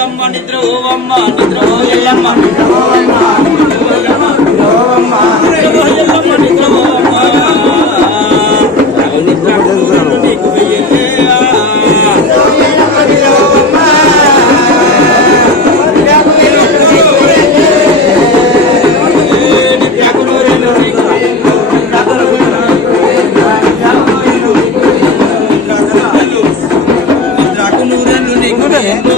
ఎల్లమ్మ నిద్ర ఓవమ్మ నిద్ర ఓ ఎల్లమ్మ నిద్ర ఓవమ్మ నిద్ర ఓవమ్మ నిద్ర ఓ ఎల్లమ్మ నిద్ర ఓవమ్మ నిద్ర నీకు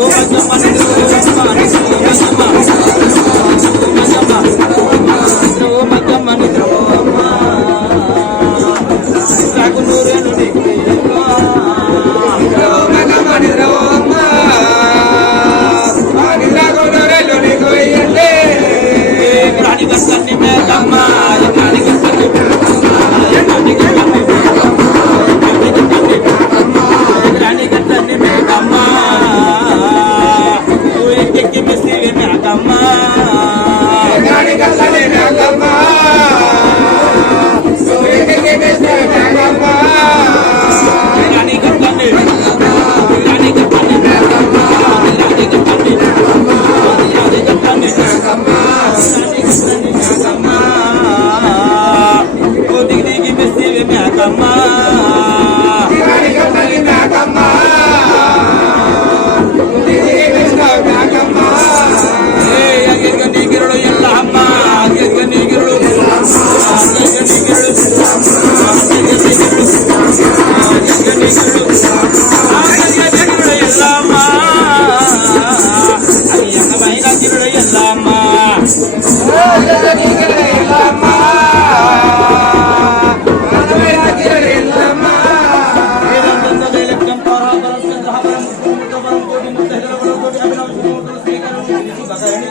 我反 ada 个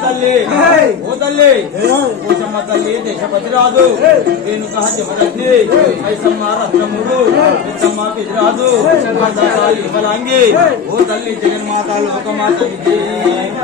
ఓ తల్లి పోషమ్మ తల్లి దేశపతి రాదు రేణుక జమదగ్ని ఐసమ్మ రత్నముడు పెద్దమ్మ పెదిరాదు బలాంగి ఓ తల్లి జగన్మాత లోకమాత విజయ